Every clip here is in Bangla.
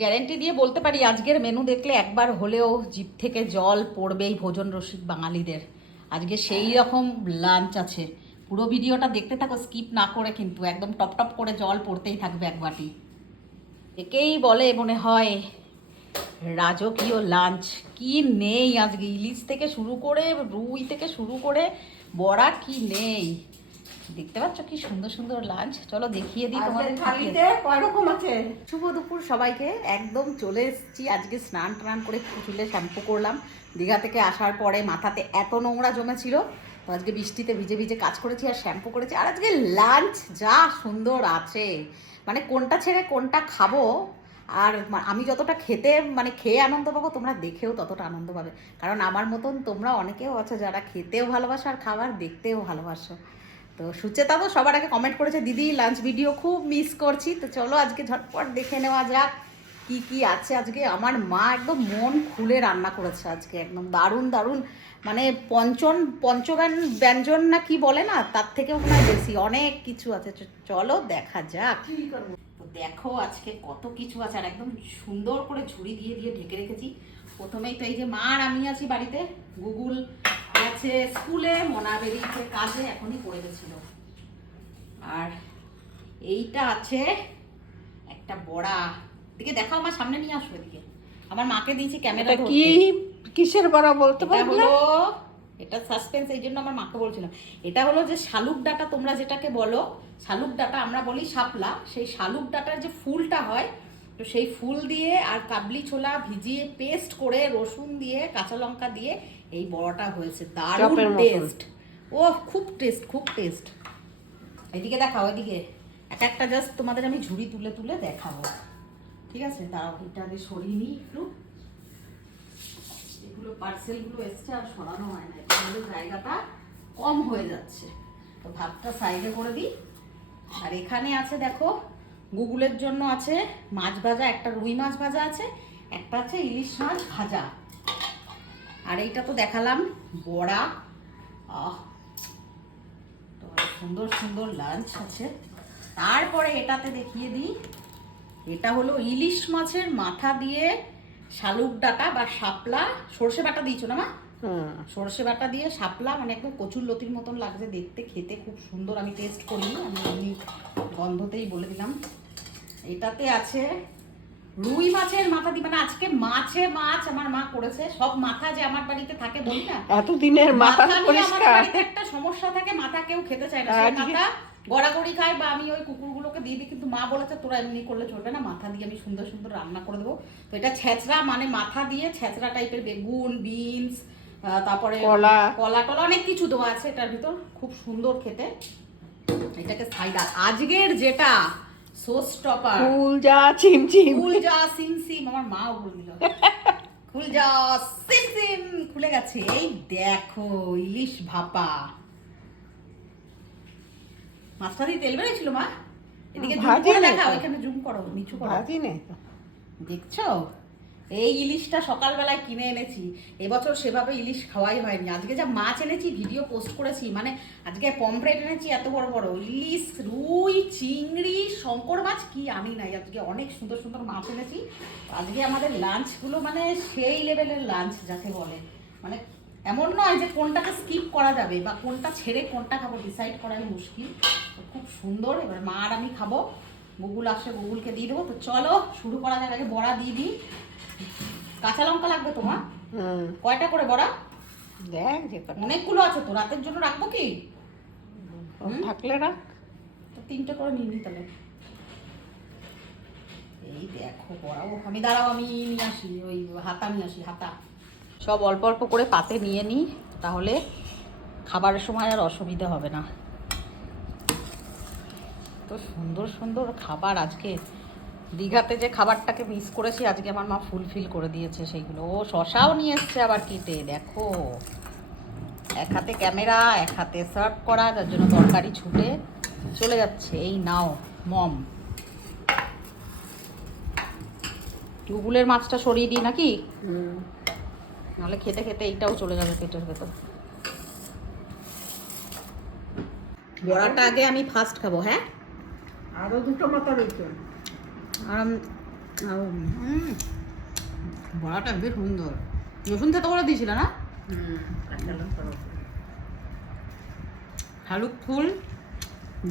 গ্যারেন্টি দিয়ে বলতে পারি, আজকের মেনু দেখলে একবার হলেও জিপ থেকে জল পড়বেই ভোজন রসিক বাঙালিদের। আজকে সেই রকম লাঞ্চ আছে। পুরো ভিডিওটা দেখতে থাকো স্কিপ না করে কিন্তু একদম টপ টপ করে জল পড়তেই থাকবে এক বাটি। একেই বলে মনে হয় রাজকীয় লাঞ্চ কি নেই আজকে? ইলিশ থেকে শুরু করে, রুই থেকে শুরু করে, বড়া কি নেই? দেখতে পাচ্ছ কি সুন্দর সুন্দর লাঞ্চ। চলো দেখিয়ে দিই তোমাদের থালিতে কয় রকম আছে? শুভ দুপুর সবাইকে। একদম চলে এসেছি। আজকে স্নান টান করে চুলে শ্যাম্পু করলাম। দীঘা থেকে আসার পরে মাথাতে এত নোংরা জমেছিল তো আজকে বৃষ্টিতে ভিজে ভিজে কাজ করেছি আর শ্যাম্পু করেছি। আর আজকে লাঞ্চ যা সুন্দর আছে। মানে কোনটা ছেড়ে কোনটা খাব? আর আমি যতটা খেতে মানে খেয়ে আনন্দ পাবো তোমরা দেখেও ততটা আনন্দ পাবে। কারণ আমার মতন তোমরা অনেকেও আছে যারা খেতেও ভালোবাসো আর খাবার দেখতেও ভালোবাসো। তো সুচেতা তো সবার আগে কমেন্ট করেছে, দিদি লাঞ্চ ভিডিও খুব মিস করছি। তো চলো আজকে ঝটপট দেখে নেওয়া যাক কি কি আছে আজকে। আমার মা একদম মন খুলে রান্না করেছে আজকে, একদম দারুণ দারুণ। মানে পঞ্চন, পঞ্চব্যান, ব্যঞ্জন না কি বলে না, তার থেকেও মনে বেশি। অনেক কিছু আছে। চলো দেখা যাক। তো দেখো আজকে কত কিছু আছে, আর একদম সুন্দর করে ঝুড়ি দিয়ে দিয়ে ঢেকে রেখেছি। প্রথমেই তো এই যে মা আর আমি আছি বাড়িতে, গুগল আছে স্কুলে মনা বেরিয়েছে কাজে এখনই পড়ে গেছিল। আর এইটা আছে একটা বড়া। দিকে দেখাও আমার সামনে নিয়ে আসো এদিকে। আমার মাকে দিয়েছি ক্যামেরা কি কিসের বড়া বলতে পারব এটা সাসপেন্স এই জন্য আমার মাকে বলছিলাম। এটা হলো যে শালুক ডাটা তোমরা যেটাকে বলো শালুক ডাটা আমরা বলি শাপলা। সেই শালুক ডাটার যে ফুলটা হয় তো সেই ফুল দিয়ে আর কাবলি ছোলা ভিজিয়ে পেস্ট করে রসুন দিয়ে কাঁচা লঙ্কা দিয়ে এই বড়টা হয়েছে। দারুণ টেস্ট ও খুব টেস্ট খুব টেস্ট এদিকে দেখাও এদিকে। এক একটা জাস্ট তোমাদের আমি ঝুড়ি তুলে তুলে দেখাবো। ঠিক আছে? দাঁড়াও এটা আগে সরিয়ে নিই একটু। এগুলো পার্সেলগুলো এসছে আর সরানো হয় না। জায়গাটা কম হয়ে যাচ্ছে। তো ভাতটা সাইডে করে দিই। আর এখানে আছে দেখো গুগলের জন্য আছে মাছ ভাজা, একটা রুই মাছ ভাজা আছে, একটা আছে ইলিশ মাছ ভাজা। আর এইটা তো দেখালাম, বড়া। আহ সুন্দর সুন্দর লাঞ্চ আছে। তারপরে এটাতে দেখিয়ে দিই, এটা হলো ইলিশ মাছের মাথা দিয়ে শালুক ডাটা বা শাপলা, সর্ষে বাটা দিয়েছ না মা? সর্ষে বাটা দিয়ে শাপলা মানে একদম কচুর লতির মতন লাগছে দেখতে খেতে খুব সুন্দর আমি টেস্ট করিনি আমি এমনি গন্ধতেই বলে দিলাম। এটাতে আছে রুই মাছের মাথা দিয়ে মানে আজকে মাছে মাছ আমার মা করেছে সব মাথা যে আমার বাড়িতে থাকে বলি না এতদিনের মাথা পরিষ্কার। একটা সমস্যা থাকে মাথা কেউ খেতে চায় না সেই মাথা গড়াগড়ি খায় বা আমি ওই কুকুরগুলোকে দিয়ে দিই কিন্তু মা বলেছে তোরা এমনি করলে চলবে না মাথা দিয়ে আমি সুন্দর সুন্দর রান্না করে দেবো। তো এটা ছেঁচড়া মানে মাথা দিয়ে ছেঁচড়া টাইপের বেগুন বিনস তারপরে কলা। কলা টলা অনেক কিছু দেওয়া আছে এটার ভিতর। খুব সুন্দর খেতে। এটাকে সাইডা আজকের যেটা সোস টপার ফুল যা চিম চিম ফুল যা সিম সিম আমার মা বলে দিল। ফুল যা সিম সিম খুলে গেছে। এই দেখো ইলিশ ভাপা। মাছটা দিয়ে তেল বেরোয়ছিল মা? এদিকে জুম ভাজি করে না দেখাও। জুম করো নিচু করো। ভাজি নেই দেখছ? এই ইলিশটা সকালবেলায় কিনে এনেছি। এবছর সেভাবে ইলিশ খাওয়াই হয়নি। আজকে যা মাছ এনেছি, ভিডিও পোস্ট করেছি মানে আজকে পমফ্রেট এনেছি, এত বড় বড়। ইলিশ, রুই, চিংড়ি, শঙ্কর মাছ, কি আনি নাই। আজকে অনেক সুন্দর সুন্দর মাছ এনেছি। আজকে আমাদের লাঞ্চগুলো মানে সেই লেভেলের লাঞ্চ, যাকে বলে। মানে এমন নয় যে কোনটাকে স্কিপ করা যাবে বা কোনটা ছেড়ে কোনটা খাব, ডিসাইড করাই মুশকিল। খুব সুন্দর। এবার মা আর আমি খাব। গুগল আসে গুগলকে দিয়ে দেবো। তো চলো শুরু করা যাক। আগে বড়া দিয়ে দিই। কাঁচা লঙ্কা লাগবে তোমার? কয়টা করে বড়া? দেখ যে অনেকগুলো আছে তো রাতের জন্য রাখব কি? থাকলে রাখ। তো তিনটে করে নিয়ে নিই তাহলে। এই দেখো বড়াও আমি দাঁড়াও আমি নিয়ে আসি ওই হাতা নিয়ে আসি হাতা। সব অল্প অল্প করে পাতে নিয়ে নিই তাহলে খাবারের সময় আর অসুবিধা হবে না। তো সুন্দর সুন্দর খাবার আজকে। দীঘাতে যে খাবারটাকে মিস করেছি আজকে আমার মা ফুলফিল করে দিয়েছে সেইগুলো। ও শশাও নিয়ে এসছে আবার কেটে দেখো। এক হাতে ক্যামেরা এক হাতে সার্ভ করা যার জন্য তরকারি ছুটে চলে যাচ্ছে। এই নাও মম। গুগলের মাছটা সরিয়ে দিই নাকি? নাহলে খেতে খেতে এইটাও চলে যাবে পেটের ভেতর। বড়াটা আগে আমি ফার্স্ট খাব হ্যাঁ? আরও দুটো মতো রয়েছে। বড়াটা বেশ সুন্দর। রসুন থেতো করে দিয়েছিল না? শালুক ফুল।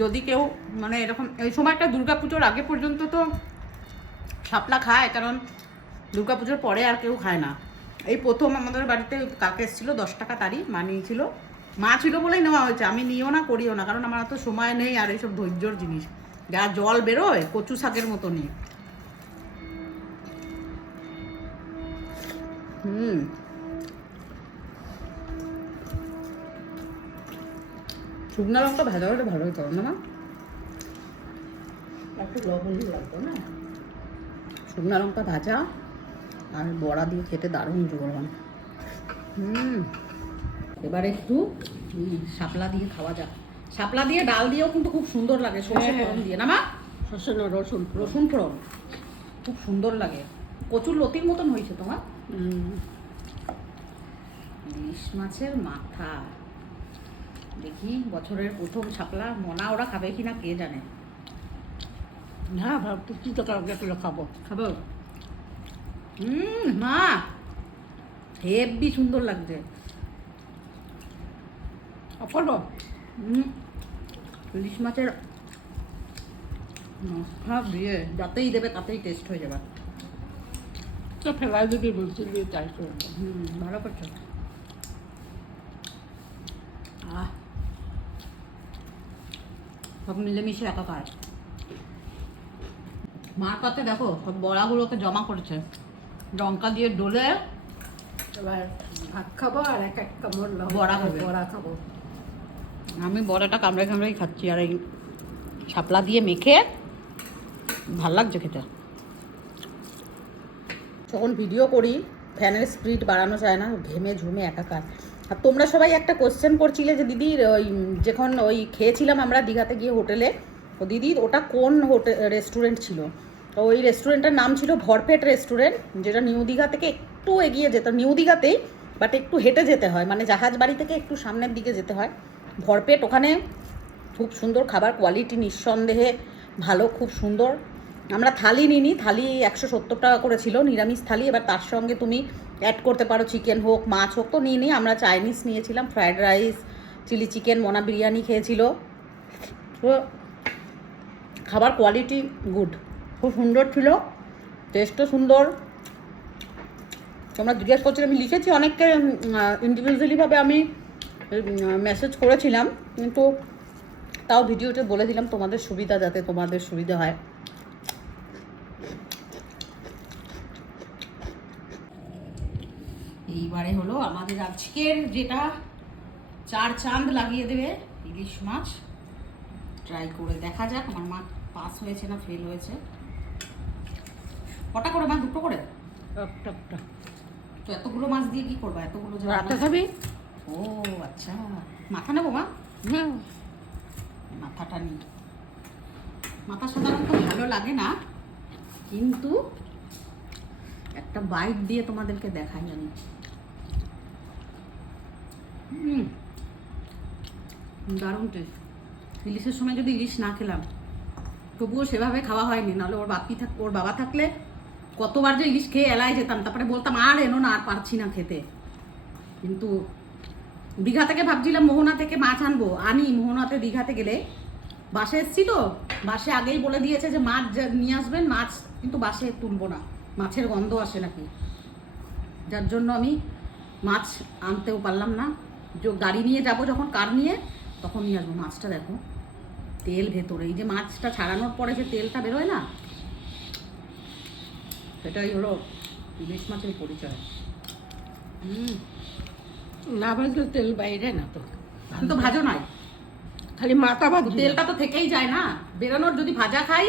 যদি কেউ মানে এরকম, এই সময়টা দুর্গা পুজোর আগে পর্যন্ত তো শাপলা খায়, কারণ দুর্গা পুজোর পরে আর কেউ খায় না। এই প্রথম আমাদের বাড়িতে কাকে এসেছিল, দশ টাকা তারই মা নিয়েছিল। মা ছিল বলেই নেওয়া হয়েছে। আমি নিও না, করিও না, কারণ আমার অত সময় নেই আর এইসব ধৈর্যর জিনিস। যা জল বেরোয়, কচু শাকের মতো নেই হুম। শুকনো লঙ্কা ভাজা হলে ভালো হতো, না মা? একটু লবণ না? শুকনো লঙ্কা ভাজা আর বড়া দিয়ে খেতে দারুণ জোগান হুম। এবার একটু শাপলা দিয়ে খাওয়া যাক। শাপলা দিয়ে ডাল দিয়েও কিন্তু খুব সুন্দর লাগে সর্ষে হ্যাঁ। ফোড়ন দিয়ে না মা? শসন রসুন। রসুন ফোড়ন। খুব সুন্দর লাগে। প্রচুর লতির মতন হয়েছে তোমার। ইলিশ মাছের মাথা। দেখি বছরের প্রথম শাপলা মনা ওরা খাবে কি না কে জানে। না ভাবছি তো কাউকে খাব। খাব? হুম মা! হেব্বি সুন্দর লাগছে। অপূর্ব হুম। ইলিশ মাছের মাথা দিয়ে যাতেই দেবে তাতেই টেস্ট হয়ে যাবে। তো ফেলাই দিবি বলছি দিয়ে তাই করে হুম ভালো করছ। আহ সব মিলেমিশে একাকার মার পাতে দেখো সব বড়াগুলোকে জমা করেছে। লঙ্কা দিয়ে ডলে এবার ভাত খাব আর এক এক কামড় বড়া খাবে। বড়া খাব। আমি বড়াটা কামড়ে কামড়েই খাচ্ছি আর এই শাপলা দিয়ে মেখে ভালো লাগছে খেতে। যখন ভিডিও করি ফ্যানের স্পিড বাড়ানো যায় না, ঘেমে ঝুমে একাকার। আর তোমরা সবাই একটা কোশ্চেন করছিলে যে, দিদি, ওই যখন ওই খেয়েছিলাম আমরা দীঘাতে গিয়ে হোটেলে, ও দিদি, ওটা কোন হোটেল রেস্টুরেন্ট ছিল? তো ওই রেস্টুরেন্টটার নাম ছিল ভরপেট রেস্টুরেন্ট যেটা নিউ দীঘা থেকে একটু এগিয়ে যেত। নিউ দীঘাতেই বাট একটু হেঁটে যেতে হয় মানে জাহাজ বাড়ি থেকে একটু সামনের দিকে যেতে হয়। ভরপেট ওখানে খুব সুন্দর খাবার কোয়ালিটি নিঃসন্দেহে ভালো, খুব সুন্দর। আমরা থালি নিইনি, থালি একশো সত্তর টাকা করে ছিল, নিরামিষ থালি। এবার তার সঙ্গে তুমি অ্যাড করতে পারো চিকেন হোক, মাছ হোক, তো নিই আমরা চাইনিজ নিয়েছিলাম fried rice chilli chicken Mona biryani খেয়েছিল। তো খাবার কোয়ালিটি গুড খুব সুন্দর ছিল টেস্টও সুন্দর। তোমরা জিজ্ঞেস করছিলে, আমি লিখেছি অনেককে ইন্ডিভিজুয়ালিভাবে আমি মেসেজ করেছিলাম কিন্তু তাও ভিডিওতে বলে দিলাম তোমাদের সুবিধা যাতে তোমাদের সুবিধা হয়। এইবারে হলো আমাদের আজকের যেটা চার চাঁদ লাগিয়ে দেবে ইলিশ মাছ। ট্রাই করে দেখা যাক আমার মা পাস হয়েছে না ফেল হয়েছে। কটা করে মা? দুটো করে? তো এতগুলো মাছ দিয়ে কি করবা? এতগুলো যে রাতে খাবি? ও আচ্ছা। মাথা নেব মা? হুম। মাথাটা নিই মাথা সাধারণত ভালো লাগে না কিন্তু একটা বাইট দিয়ে তোমাদেরকে দেখাই আমি। হুম। দারুণ টেস্ট ইলিশের সময় যদি ইলিশ না খেলাম তবুও সেভাবে খাওয়া হয়নি নাহলে ওর বাপি থাক ওর বাবা থাকলে কতবার যে ইলিশ খেয়ে এলাই যেতাম তারপরে বলতাম আর এনো না আর পারছি না খেতে। কিন্তু দীঘা থেকে ভাবছিলাম মোহনা থেকে মাছ আনব, আনি মোহনাতে দীঘাতে গেলে। বাসে এসছি তো, বাসে আগেই বলে দিয়েছে যে মাছ নিয়ে আসবেন, মাছ কিন্তু বাসে তুলবো না, মাছের গন্ধ আসে নাকি। যার জন্য আমি মাছ আনতেও পারলাম না। যে গাড়ি নিয়ে যাব যখন, কার নিয়ে, তখন নিয়ে আসব। মাছটা দেখো, তেল ভেতরে, এই যে মাছটা ছাড়ানোর পরে যে তেলটা বেরোয় না, সেটাই হলো ইলিশ মাছের পরিচয়। হুম। না ভাজলে তেল বাইরে না তো। ভাজো নাই। খালি মাথা তেলটা তো থেকেই যায় না। বেরোনোর যদি ভাজা খাই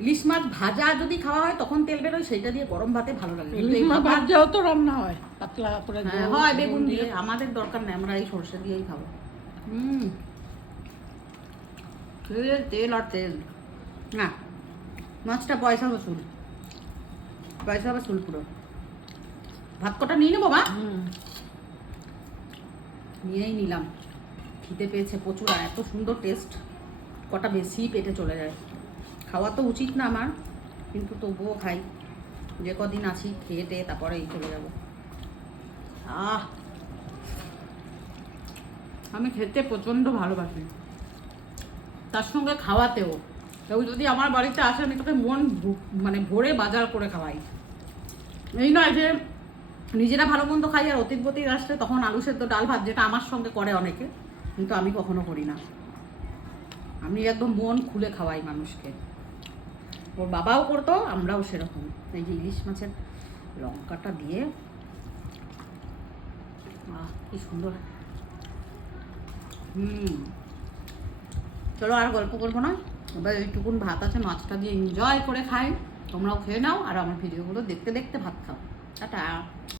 ইলিশ মাছ ভাজা যদি খাওয়া হয় তখন তেল বেরোয় সেইটা দিয়ে গরম ভাতে ভালো লাগে। ইলিশ মাছ ভাজাও তো রান্না হয় পাতলা করে হ্যাঁ, হয় বেগুন দিয়ে। আমাদের দরকার নেই আমরা এই সর্ষে দিয়েই খাব। হুম। তেল তেল আর তেল। না মাছটা পয়সা বসুল পয়সা বসুল পুরো। ভাত কটা নিয়ে নেব মা? হুম। নিয়েই নিলাম। খিদে পেয়েছে প্রচুর আর এত সুন্দর টেস্ট কটা বেশি পেটে চলে যায়। খাওয়া তো উচিত না আমার, কিন্তু তবুও খাই। যে কদিন আছি, খেয়ে টেয়ে তারপরে এই চলে যাব। আহ! আমি খেতে প্রচণ্ড ভালোবাসি। তার সঙ্গে খাওয়াতেও। কেউ যদি আমার বাড়িতে আসে, আমি তোকে মন মানে ভরে বাজার করে খাওয়াই। এই নয় যে নিজেরা ভালো মন্দ খাই আর অতীত গতির আসলে তখন আলু সেদ্ধ ডাল ভাত যেটা আমার সঙ্গে করে অনেকে, কিন্তু আমি কখনো করি না। আমি একদম মন খুলে খাওয়াই মানুষকে। ওর বাবাও করতো, আমরাও সেরকম। এই যে ইলিশ মাছের লঙ্কাটা দিয়ে কি সুন্দর। হুম। চলো আর গল্প করব না। এবার এইটুকুন ভাত আছে, মাছটা দিয়ে এনজয় করে খাই। তোমরাও খেয়ে নাও, আর আমার ভিডিওগুলো দেখতে দেখতে ভাত খাও। টাটা।